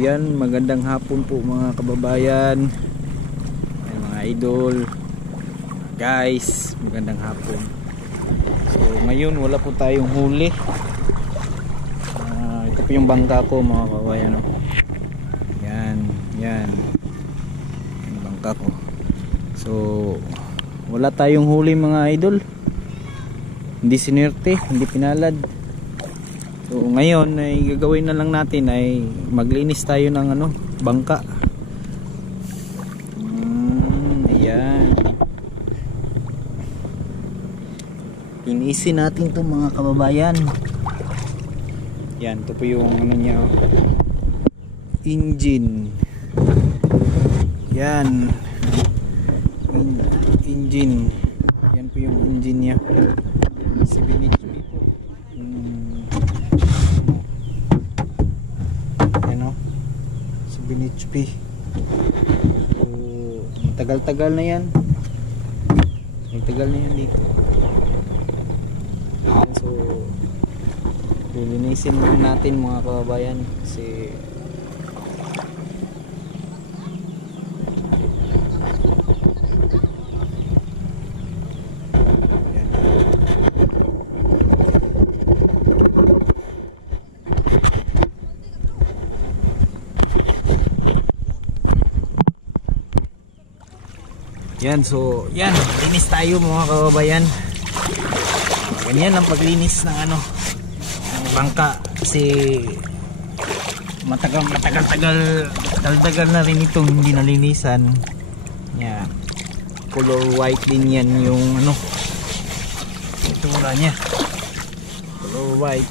yan, magandang hapon po mga kababayan, ay, mga idol, guys, magandang hapon. So ngayon wala po tayong huli. Ito po yung bangka ko mga kababayan, oh. Yan yung bangka ko. So wala tayong huli mga idol, hindi sinerte, hindi pinalad. So ngayon ay gagawin na lang natin ay maglinis tayo ng bangka. Ayan. Linisin natin to mga kababayan. Yan, ito po yung niya, engine. Yan. Engine. Yan po yung engine niya. 7 HP po. Ano? 7 HP. So, matagal-tagal na yan. Matagal na yan dito. So, lilinisin lang natin mga kababayan kasi yan. So yan, linis tayo mga kababayan. Ganyan ang paglinis ng ng bangka kasi matagal na rin itong hindi nalinisan. Yeah. Color white din yan yung itsura niya, color white.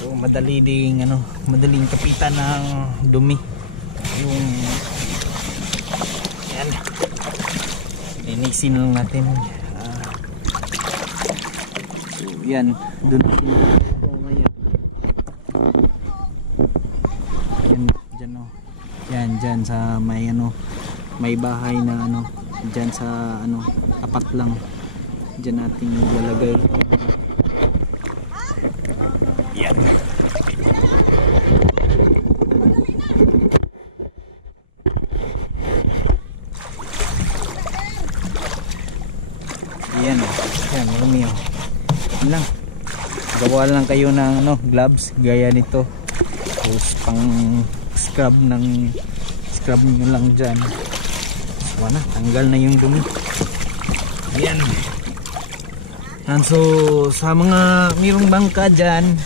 So madali ding madaling kapitan ng dumi yung yan. Linisin lang natin. So yan, doon natin ito ngayon. Yan dyan sa may may bahay na dyan sa tapat lang, dyan natin ilalagay. Yan. Yan, marami yan lang. Gawa lang kayo ng gloves gaya nito. Tapos pang scrub nyo lang dyan. So, tanggal na yung dumi. Yan. And so sa mga mayroong bangka dyan,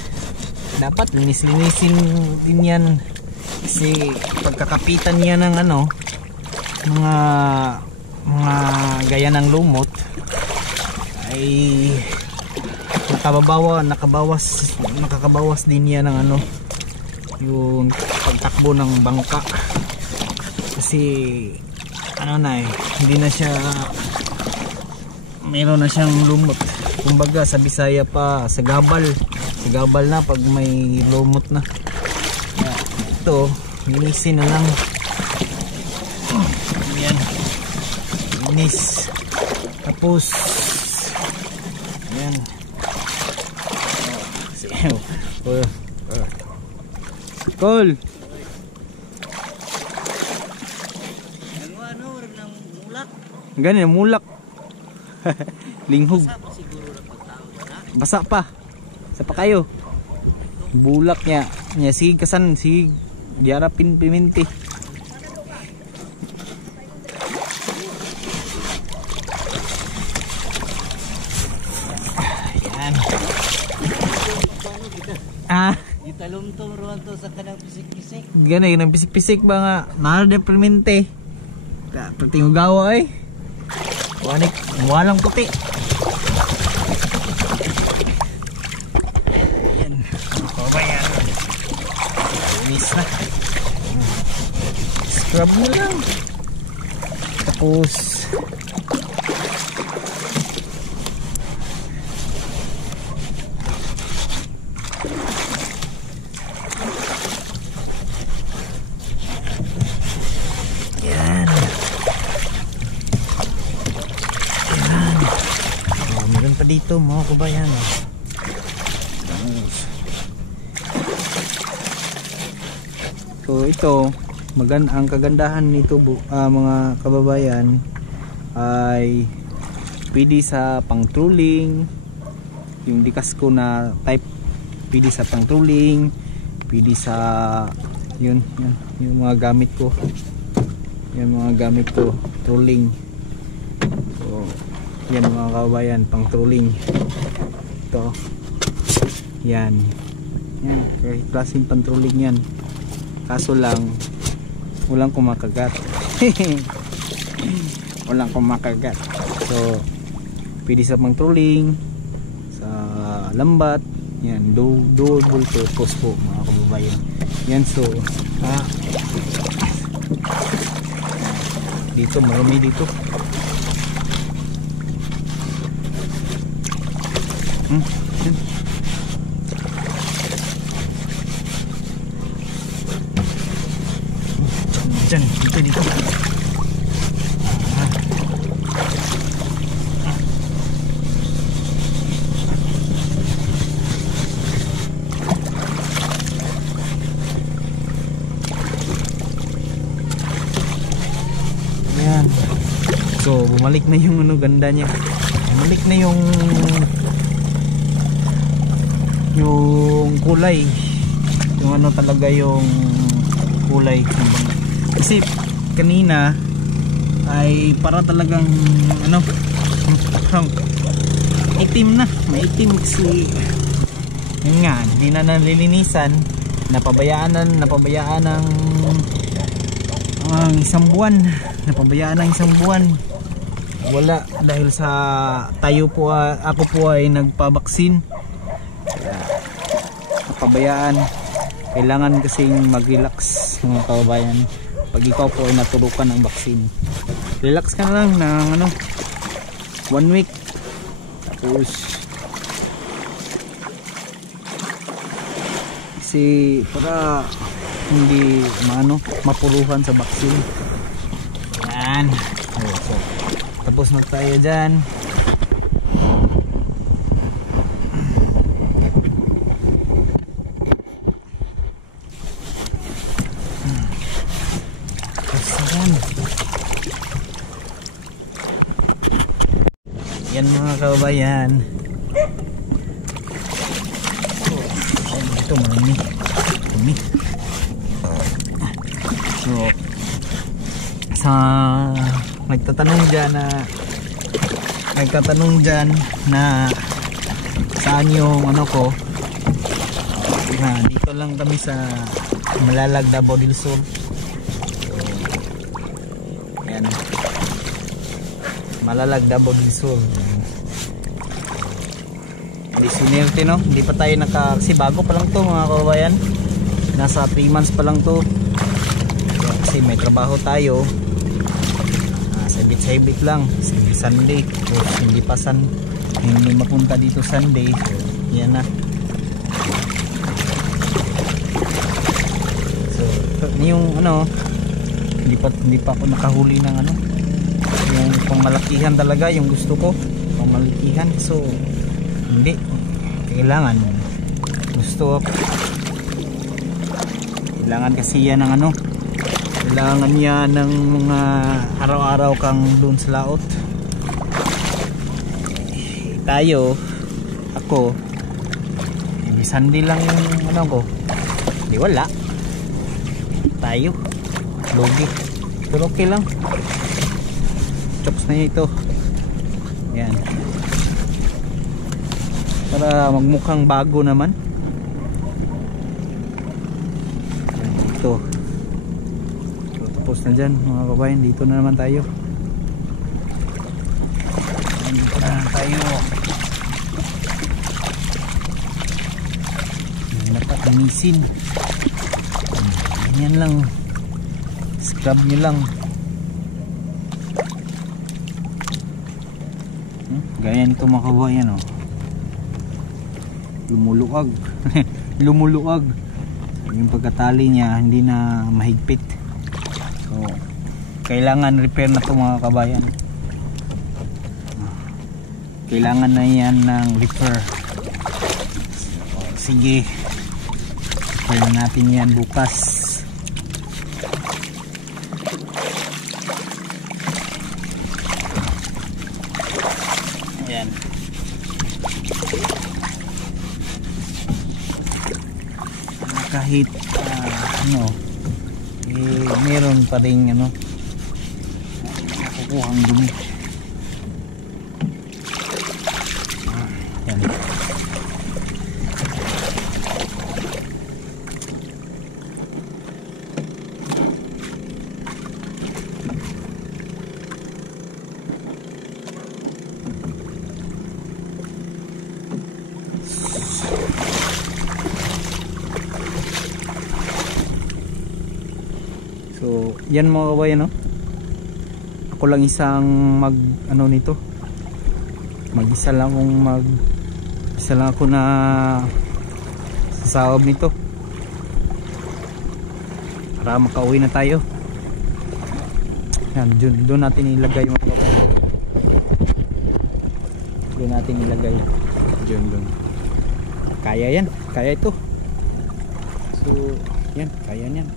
dapat linis-linisin din yan kasi pagkakapitan niya ng mga gaya ng lumot ay nakakabawas din yan ng yung pagtakbo ng bangka kasi hindi na siya, meron na siyang lumot. Kumbaga sa Bisaya pa, sagabal na pag may lumot na. Ito, linisin na lang. Yan, linis. Tapos yan. Cool. Ganyan, mulak. Linghog. Basa pa. Sa pa kayo. Bulak niya. Sige kasan, sige diarapin piminti. Yan. Italom to ruan to sa kanang pisik-pisik. Ganyan, yung pisik-pisik ba nga. Nara piminti. Perting ugawa eh. Walang puti. Yan. Kabayan. Linis na. Scrub mo lang. Tapos dito mga kabayan. So So ito, ang kagandahan nito mga kababayan ay pwede sa pang trolling, yung Dicasco na type pwede sa pang trolling, pwede sa yun yung mga gamit ko, trolling. So yan mga kababayan, pang trolling ito, yan kahit klaseng pang trolling yan, kaso lang walang kumakagat. Walang kumakagat. So pwede sa pang trolling, sa lambat, yan, double purpose po mga kababayan yan. So dito marami dito. Dito yan. So bumalik na yung ganda niya, bumalik na yung kulay, yung talaga yung kulay. Kasi kanina ay para talagang itim na, may itim kasi yun nga, hindi na nalilinisan, napabayaan ng isang buwan, wala dahil sa ako po ay nagpabaksin, napabayaan. Kailangan kasing mag-relax mga kababayan pag ikaw po ay naturukan ng vaccine. Relax ka na lang ng 1 week, tapos kasi para hindi mapuruhan sa vaccine yan. So, tapos na tayo dyan. Yan mga kababayan, ito marami. So sa nagtatanong dyan na saan yung ko, dito lang kami sa Malalag, Davao del Sur. Yan, Malalag, Davao del Sur. Sinerte, no? Hindi pa tayo kasi bago pa lang to mga kababayan, nasa 3 months pa lang to. Kasi may trabaho tayo, sabit lang, Sunday o hindi mapunta dito Sunday. So yan na. So yung hindi pa ako nakahuli ng yung pangmalakihan talaga, yung gusto ko pangmalakihan. So hindi, kailangan kasi yan ng kailangan yan ng mga araw-araw kang doon sa laot. Ako Sunday lang yung ko, di wala tayo logi, pero okay lang, chops na ito yan, para magmukhang bago naman. Ito. So, tapos na dyan mga kabayan, dito na naman tayo. Napakamisin. Yan lang, scrub nyo lang. Gaya nito mga kabayan, lumuluwag yung pagkatali niya, hindi na mahigpit. So kailangan repair na to mga kabayan, kailangan na yan ng repair. Sige, kailangan natin yan bukas. Yan. Kahit ano, meron pa rin ano, nakukuha ang dumi. Yan. So, yan mga kabayan, no? Ako lang isang ano nito. Isa lang ako na sasawab nito. Para makauwi na tayo. Yan, doon natin ilagay mga kabayan. Doon natin ilagay. Doon. Kaya yan, kaya ito. So, yan, kaya yan.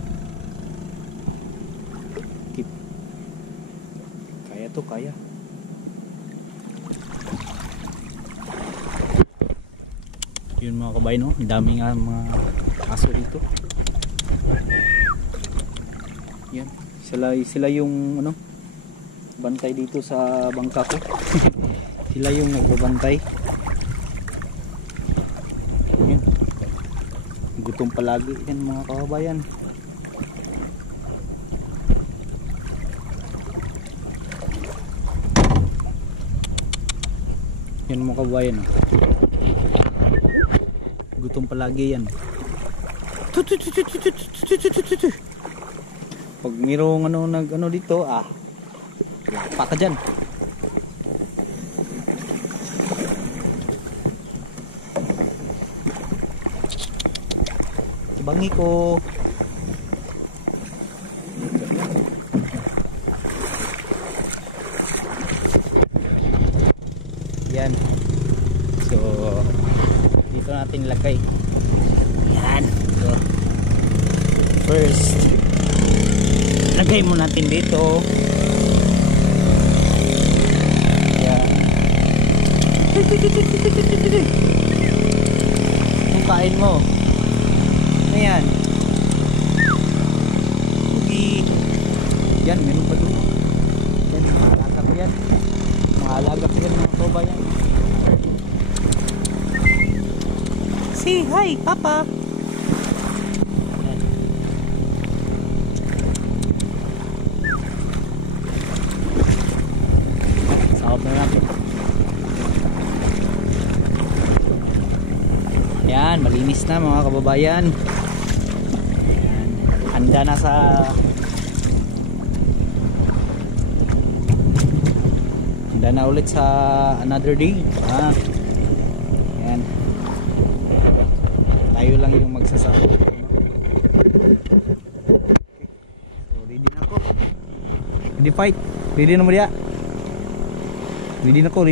Kaya yun mga kabayan, no? Dami nga mga aso dito. Yan, sila yung ano, bantay dito sa bangka ko. Sila yung nagbabantay. Yan, gutom palagi yan mga kabayan. Yan mga kabayan, oh. Gutom palagi yan. Pag mayroong ano dito, pa ka dyan. Bangi ko. Yan. So, dito natin lagay. Yan. So, first, lagay mo natin dito. Yan. Kain mo. Ayan. Ugi. Yan, meron pa doon. Yan, mahalaga ko yan. Mahalaga ko yan mga kabayan. Say hi, Papa. Ayan. Sahod na natin. Yan, malinis na mga kababayan. Yan. Handa na na ulit sa another day. Yan. Tayo lang yung magsasama. So ready na ako. Ready fight. Ready na mo diya. Ready na ko.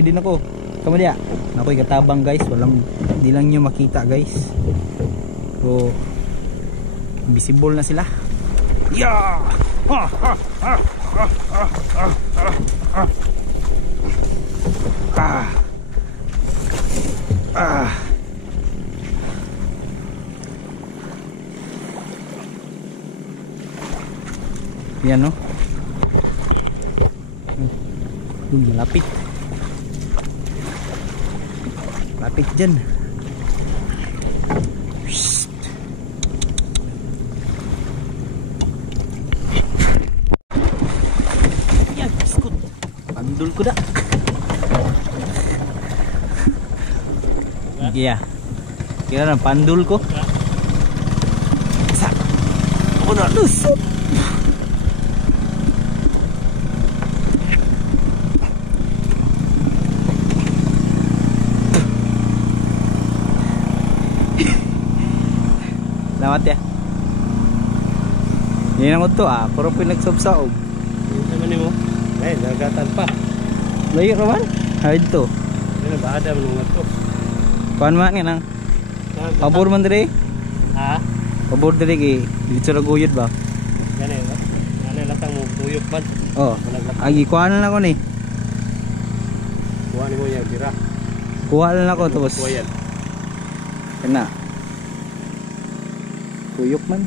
Kamu diya. Nakoy katabang guys. Hindi lang nyo makita guys. So visible na sila. Yeah! Yan, no? Malapit. Malapit dyan. Yan, biskut. Pandul ko dah. Iya. Kira na pandul ko. Sa. Ako na lusot. Salamat ya. Yan ako to puro pinagsabsaob. Ano mo? Ay, nagatan pa. Layo naman. Hard to. Ano ba ada mga to? Kuan man nga nang. Pabor man dire. Ha? Pabor dire gi dito ra guyod ba? Gani ba? Gani latang mo tuyok pa. Oh. Agi kuan na ko ni. Kuha Kuha ni mo yung tira. Kuha lang ako tapos. Kuha yan. Kana. Kuyok man.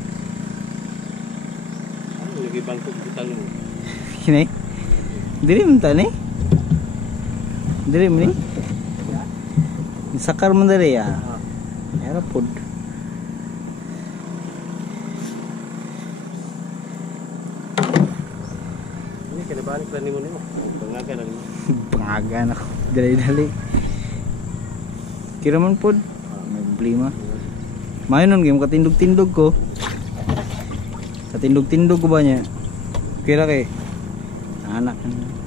Ano lagi bangkok kita mo? Kini. Diri man tani. Diri man ni. Sakar man diri ya. Era pod. Ini kinabalik lang ni mo nimo. Bangaga lang mo. Pangaga na ko. Dali-dali. Kira man pod. May problema. Mayo nun game katindog-tindog ko. Katindog-tindog ko ba niya? Kira kay anak na.